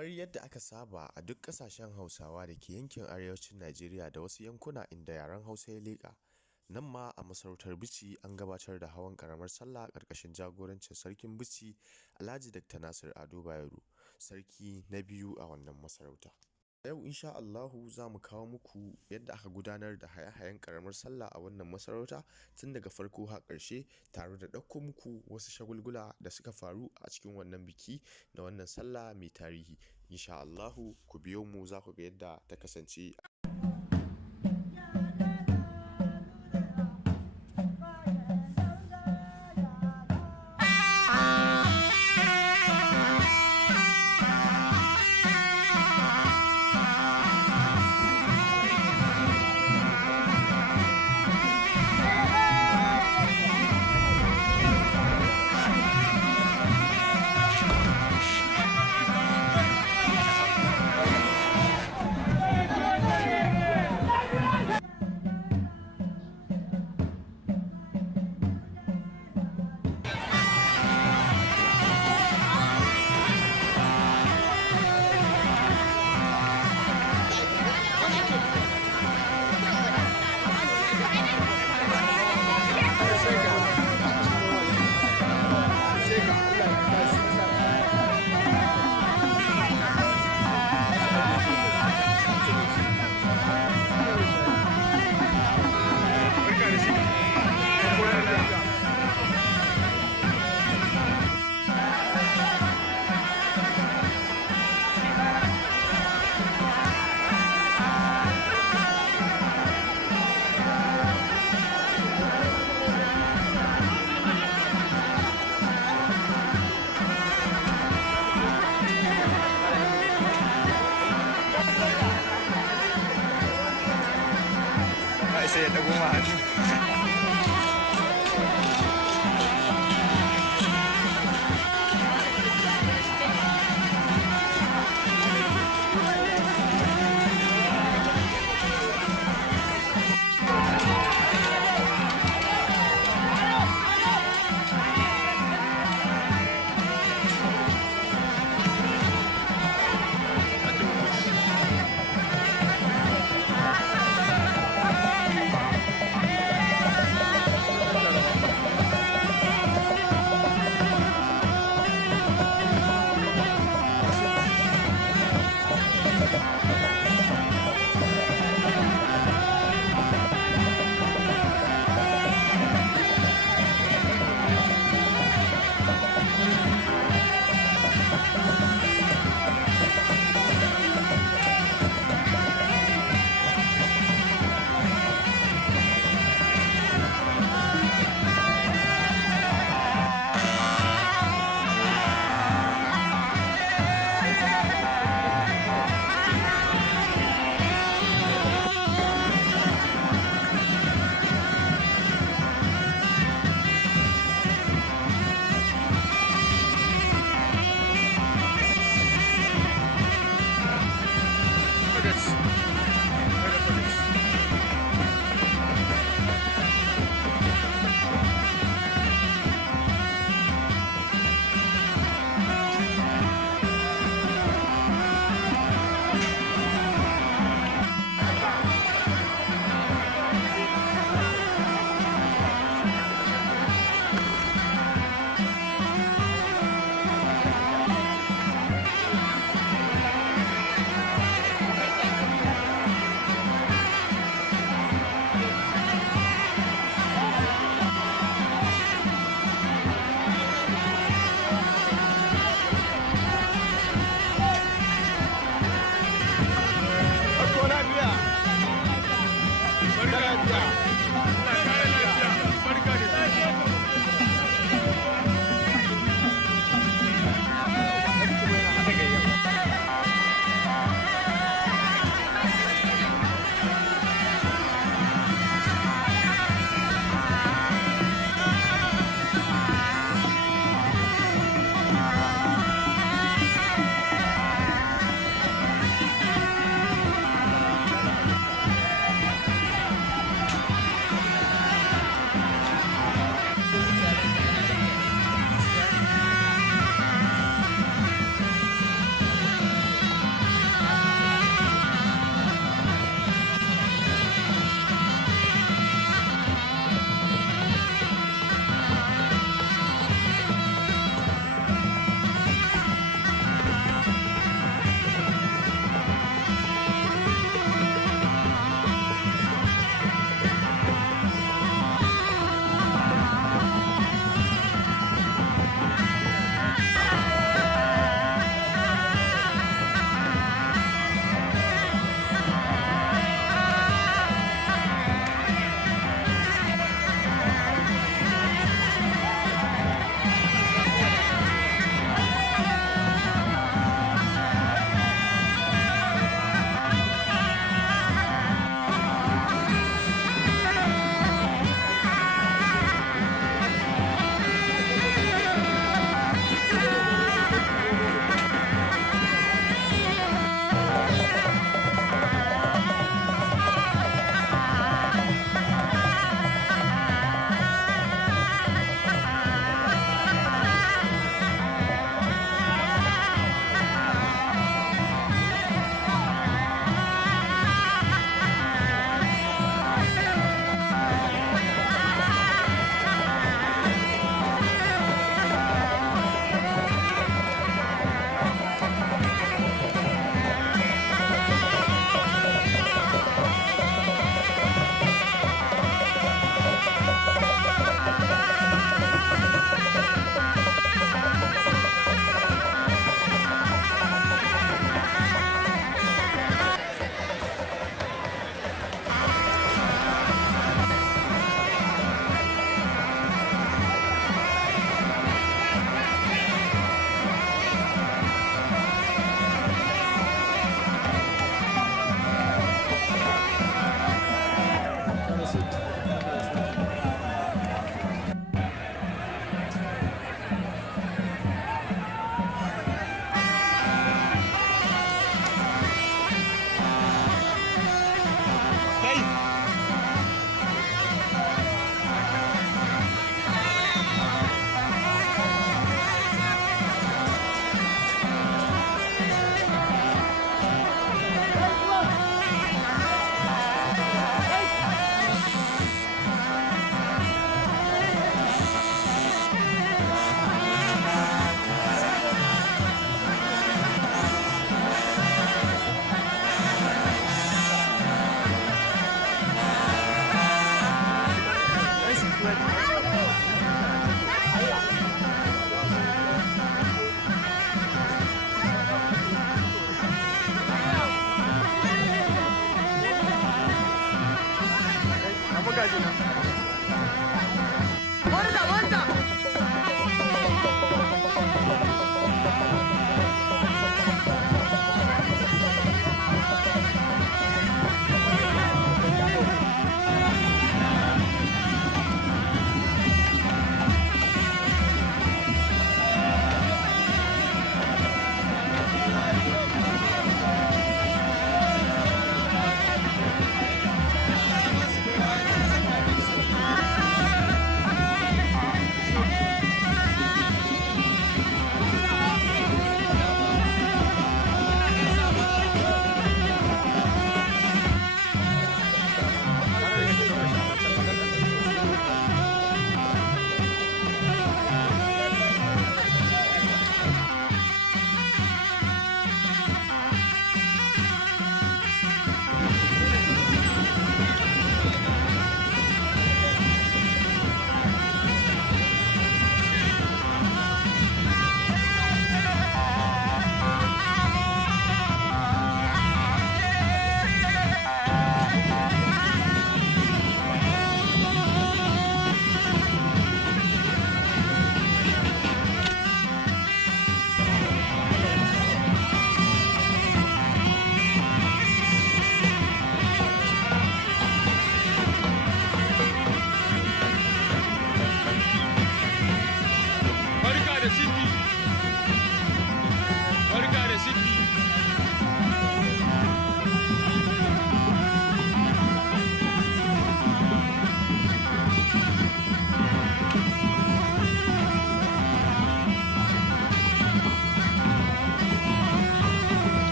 Kamar yadda aka saba a duk ƙasashen Hausawa da ke yankin arewacin Najeriya da wasu yankuna inda yaren Hausa ya leƙa, nan ma a masarautar Bichi an gabatar da hawan ƙaramar sallah ƙarƙashin jagorancin Sarkin Bichi Alhaji Dr. Nasir Ado Bayero, sarki na biyu a wannan masarauta. Yau insha Allahu za mu kawo muku yadda aka gudanar da haye-hayen ƙaramar sallah a wannan masarauta tun daga farko har ƙarshe, tare da ɗauko muku wasu shagulgula da suka faru a cikin wannan biki na wannan sallah mai tarihi. Insha Allahu ku biyo mu za ku ga yadda ta kasance. Sai ya ɗago ma hannu.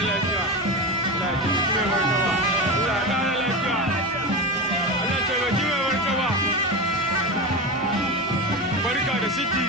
ƙara lafiya. Allah ya taimaki mai martaba. Allah ya ƙara lafiya. Allah ya taimaki mai martaba. Barka da ciki.